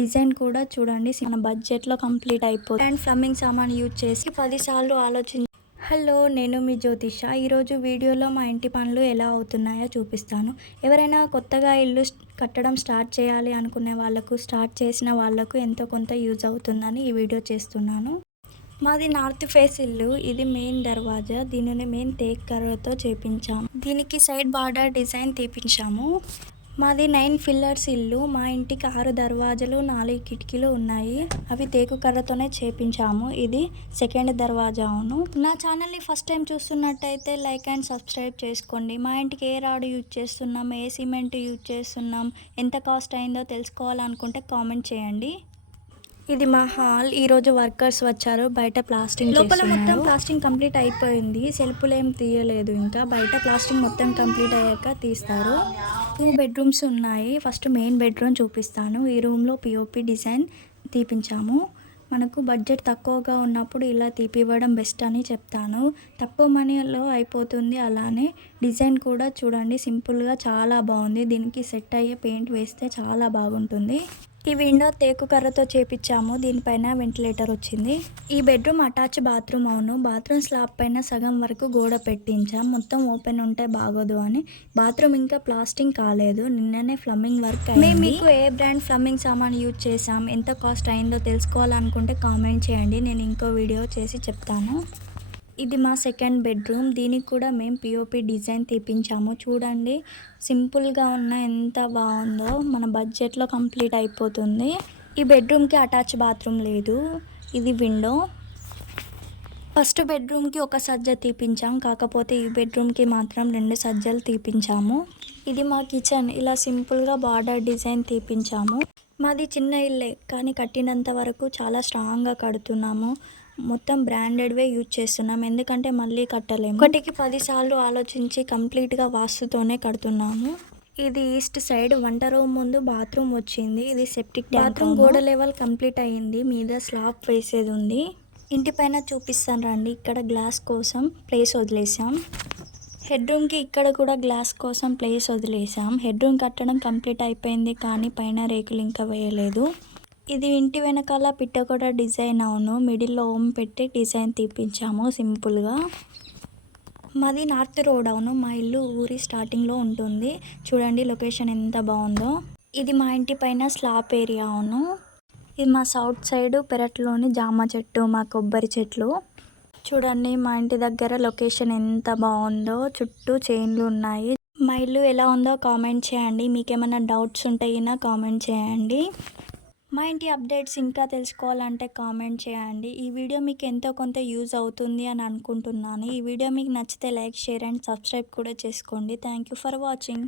Design కూడా చూడండి. మన బడ్జెట్లో కంప్లీట్ అయిపోతుంది. అండ్ ఫ్లమ్మింగ్ సామాన్ యూజ్ చేసి పదిసార్లు ఆలోచించి హలో నేను మీ జ్యోతిష. ఈరోజు వీడియోలో మా ఇంటి పనులు ఎలా అవుతున్నాయో చూపిస్తాను. ఎవరైనా కొత్తగా ఇల్లు కట్టడం స్టార్ట్ చేయాలి అనుకునే వాళ్ళకు స్టార్ట్ చేసిన వాళ్ళకు ఎంతో కొంత యూజ్ అవుతుందని ఈ వీడియో చేస్తున్నాను. మాది నార్త్ ఫేస్ ఇల్లు. ఇది మెయిన్ దర్వాజా. దీనిని మెయిన్ తేక్ కర్రతో చేపించాము. దీనికి సైడ్ బార్డర్ డిజైన్ తీపించాము. మాది నైన్ ఫిల్లర్స్ ఇల్లు. మా ఇంటికి ఆరు దర్వాజలు నాలుగు కిటికీలు ఉన్నాయి. అవి తేకు కర్రతోనే చేపించాము. ఇది సెకండ్ దర్వాజా అవును. నా ఛానల్ని ఫస్ట్ టైం చూస్తున్నట్టయితే లైక్ అండ్ సబ్స్క్రైబ్ చేసుకోండి. మా ఇంటికి ఏ రాడు యూజ్ చేస్తున్నాం? ఏ సిమెంట్ యూజ్ చేస్తున్నాం? ఎంత కాస్ట్ అయిందో తెలుసుకోవాలనుకుంటే కామెంట్ చేయండి. ఇది మా హాల్. ఈ రోజు వర్కర్స్ వచ్చారు. బయట ప్లాస్టింగ్ లోపల మొత్తం ప్లాస్టింగ్ కంప్లీట్ అయిపోయింది. సెల్ఫ్లు ఏం తీయలేదు ఇంకా. బయట ప్లాస్టింగ్ మొత్తం కంప్లీట్ అయ్యాక తీస్తారు. టూ బెడ్రూమ్స్ ఉన్నాయి. ఫస్ట్ మెయిన్ బెడ్రూమ్ చూపిస్తాను. ఈ రూమ్లో పిఓపి డిజైన్ తీపించాము. మనకు బడ్జెట్ తక్కువగా ఉన్నప్పుడు ఇలా తీపివ్వడం బెస్ట్ అని చెప్తాను. తక్కువ మనీలో అయిపోతుంది అలానే డిజైన్ కూడా చూడండి. సింపుల్గా చాలా బాగుంది. దీనికి సెట్ అయ్యే పెయింట్ వేస్తే చాలా బాగుంటుంది. ఈ విండో తేకు కర్రతో చేపించాము. దీనిపైన వెంటిలేటర్ వచ్చింది. ఈ బెడ్రూమ్ అటాచ్ బాత్రూమ్ అవును. బాత్రూమ్ స్లాబ్ పైన సగం వరకు గోడ పెట్టించాం. మొత్తం ఓపెన్ ఉంటే బాగోదు అని. బాత్రూమ్ ఇంకా ప్లాస్టింగ్ కాలేదు. నిన్ననే ఫ్లమ్మింగ్ వర్క్ మేము మీకు ఏ బ్రాండ్ ఫ్లమ్మింగ్ సామాన్ యూజ్ చేసాం ఎంత కాస్ట్ అయిందో తెలుసుకోవాలనుకుంటే కామెంట్ చేయండి. నేను ఇంకో వీడియో చేసి చెప్తాను. ఇది మా సెకండ్ బెడ్రూమ్. దీనికి కూడా మేము పిఓపి డిజైన్ తీపించాము. చూడండి సింపుల్గా ఉన్న ఎంత బాగుందో. మన బడ్జెట్లో కంప్లీట్ అయిపోతుంది. ఈ బెడ్రూమ్కి అటాచ్ బాత్రూమ్ లేదు. ఇది విండో. ఫస్ట్ బెడ్రూమ్కి ఒక సజ్జ తీపించాం. కాకపోతే ఈ బెడ్రూమ్కి మాత్రం రెండు సజ్జలు తీపించాము. ఇది మా కిచెన్. ఇలా సింపుల్గా బార్డర్ డిజైన్ తీపించాము. మాది చిన్న ఇల్లే కానీ కట్టినంత వరకు చాలా స్ట్రాంగ్గా కడుతున్నాము. మొత్తం బ్రాండెడ్వే యూజ్ చేస్తున్నాం. ఎందుకంటే మళ్ళీ కట్టలేము. ఒకటికి పదిసార్లు ఆలోచించి కంప్లీట్గా వాస్తుతోనే కడుతున్నాము. ఇది ఈస్ట్ సైడ్ వంట రూమ్ ముందు బాత్రూమ్ వచ్చింది. ఇది సెప్టిక్ బాత్రూమ్ గోడ లెవెల్ కంప్లీట్ అయ్యింది మీద స్లాబ్ వేసేది ఉంది. ఇంటి పైన చూపిస్తాను రండి. ఇక్కడ గ్లాస్ కోసం ప్లేస్ వదిలేసాం. హెడ్ రూమ్కి ఇక్కడ కూడా గ్లాస్ కోసం ప్లేస్ వదిలేసాం. హెడ్ రూమ్ కట్టడం కంప్లీట్ అయిపోయింది కానీ పైన రేకులు ఇంకా వేయలేదు. ఇది ఇంటి వెనకాల పిట్టగొడ డిజైన్ అవును. మిడిల్లో ఓం పెట్టి డిజైన్ తీపించాము సింపుల్గా. మాది నార్త్ రోడ్ అవును. మా ఇల్లు ఊరి స్టార్టింగ్లో ఉంటుంది. చూడండి లొకేషన్ ఎంత బాగుందో. ఇది మా ఇంటి పైన స్లాప్ ఏరియా అవును. ఇది మా సౌత్ సైడ్ పెరట్లోని జామ చెట్టు మా కొబ్బరి చెట్లు. చూడండి మా ఇంటి దగ్గర లొకేషన్ ఎంత బాగుందో. చుట్టూ చైన్లు ఉన్నాయి. మా ఇల్లు ఎలా ఉందో కామెంట్ చేయండి. మీకు ఏమైనా డౌట్స్ ఉంటే అయినా కామెంట్ చేయండి. మా ఇంటి అప్డేట్స్ ఇంకా తెలుసుకోవాలంటే కామెంట్ చేయండి. ఈ వీడియో మీకు ఎంతో కొంత యూజ్ అవుతుంది అని అనుకుంటున్నాను. ఈ వీడియో మీకు నచ్చితే లైక్ షేర్ అండ్ సబ్స్క్రైబ్ కూడా చేసుకోండి. Thank you for watching.